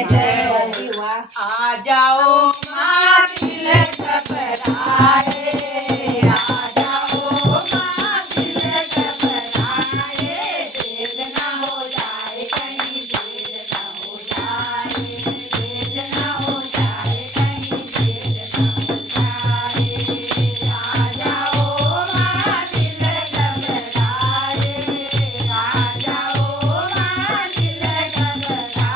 आ जाओ माँ दिल घबराए, आ जाओ माँ दिल घबराए, देर न हो जाए कहीं, देर न हो जाए, देर न हो जाए कहीं, देर न हो जाए। आ जाओ माँ दिल घबराए, आ जाओ माँ दिल घबराए,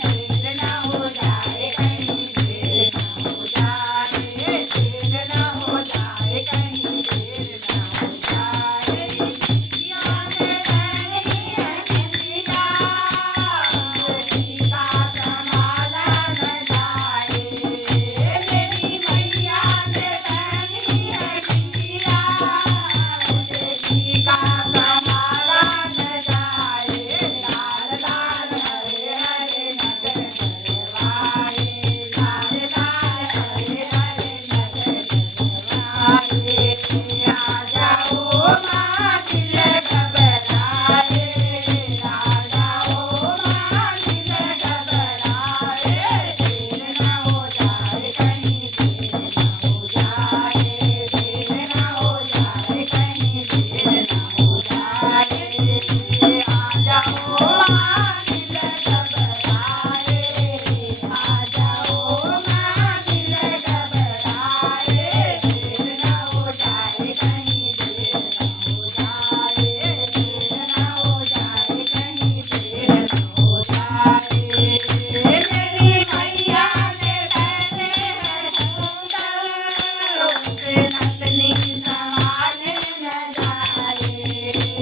देर न हो जाए कहीं, देर न हो जाए, देर न हो जाए कहीं, देर न हो जाए। याने नहीं है किसी का, किसी का संभाला न जाए, मेरी मैया ने पहनी है बिंदिया, किसी का संभाला न जाए। लाल लाल हरे हरे नजर करवाए, लाल लाल हरे हरे नजर करवाए। आ जाओ माँ दिल घबराए, आ जाओ माँ दिल घबराए, देर न हो जाए कहीं, देर न हो जाए, देर न हो जाए कहीं, देर न हो जाए। आ जाओ माँ दिल घबराए, आ जाओ माँ दिल घबराए, देर न हो जाए कहीं, देर न हो जाए, देर न हो जाए कहीं, देर न हो जाए। मेरी मैया ने पहने हैं कुंडल, उनसे नथनी संभाले न जाए,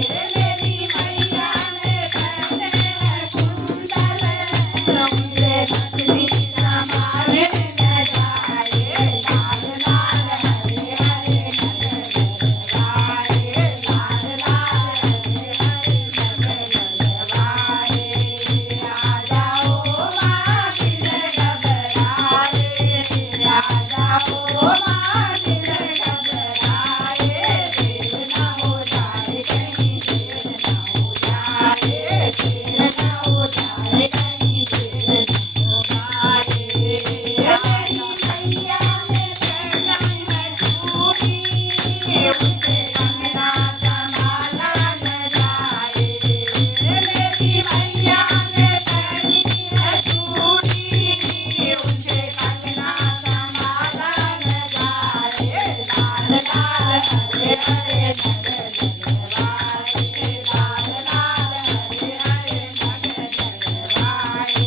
मेरी मैया ने पहने हैं कुंडल, उनसे नथनी संभाले न जाए। लाल लाल हरे हरे नजर करवाए, लाल लाल हरे हरे नजर करवाए। आ जाओ माँ दिल घबराए, आ जाओ माँ दिल घबराए, देर न हो जाए कहीं, देर न हो जाए, देर न हो जाए कहीं, देर न हो जाए। मेरी मैया ने पहनी है चूड़ी, उनसे कंगना संभाला न जाए, मेरी मैया ने पहनी है चूड़ी, उनसे कंगना संभाला न जाए। लाल लाल हरे हरे नजर करवाए, लाल लाल हरे हरे नजर करवाए।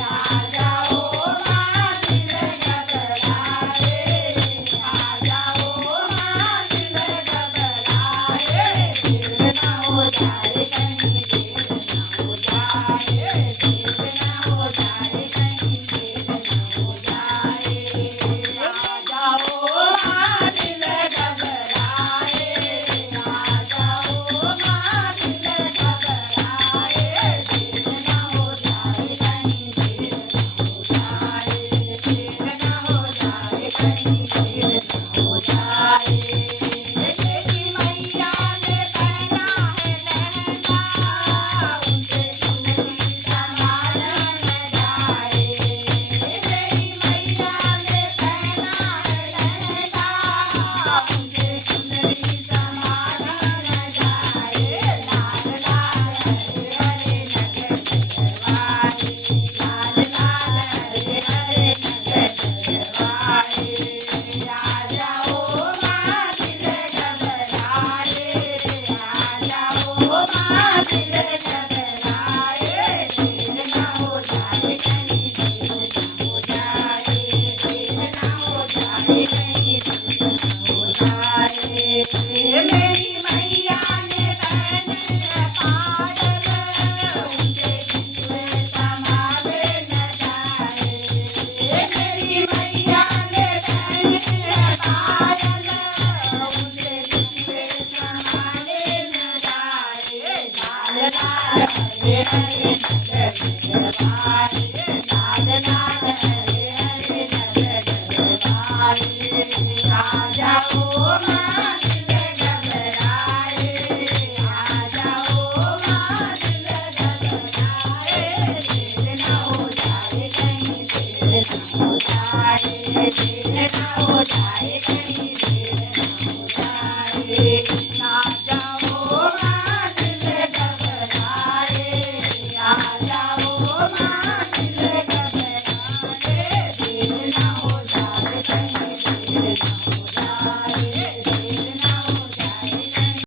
आ जाओ माँ दिल घबराए, आ जाओ माँ दिल घबराए, देर न हो जाए कहीं, देर न हो जाए, देर न हो जाए कहीं, देर न हो जाए। आ जाओ माँ दिल घबराए, आ जाओ माँ दिल घबराए, देर न हो जाए कहीं, देर न हो जाए, देर न हो जाए कहीं, देर न हो जाए। मेरी मैया ने पहना है लहंगा, उनसे चुनरी संभाला न जाए, मेरी मैया ने पहना है लहंगा, उनसे चुनरी संभाला न जाए। लाल लाल हरे हरे नजर करवाए, लाल लाल हरे हरे नजर करवाए। आ जाओ माँ दिल घबराए, आ जाओ माँ दिल घबराए, देर न हो जाए कहीं, देर न हो जाए, देर न हो जाए कहीं, देर न हो जाए। मेरी मैया ने पहने हैं पायल, उनसे बिछुए संभाले न जाए, मेरी मैया ने पहने हैं पायल, उनसे बिछुए संभाले न जाए। लाल लाल हरे हरे नजर करवाए, लाल लाल हरे हरे नजर करवाए। आ जाओ माँ दिल घबराए, आ जाओ माँ दिल घबराए, देर न हो जाए देर न हो जाए कहीं देर न हो जाए ना जाओ माँ दिल घबराए आ जाओ माँ दिल घबराए देर न हो जाए कहीं देर न हो जाए